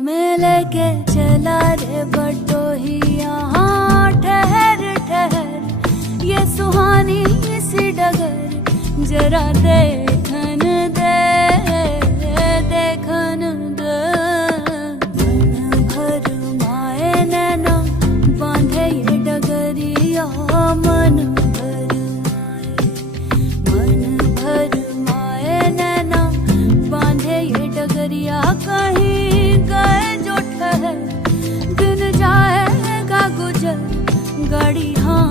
में लेके चला रे बटोहिया। हाँ ठहर ठहर ये सुहानी सी डगर जरा देखन दे देखन दे। मन भर माए नैना बांधे ये डगरिया। मन भर माए नैना बांधे ये डगरिया। कहीं गए जो ठहर दिन जाएगा गुजर गाड़ी। हाँ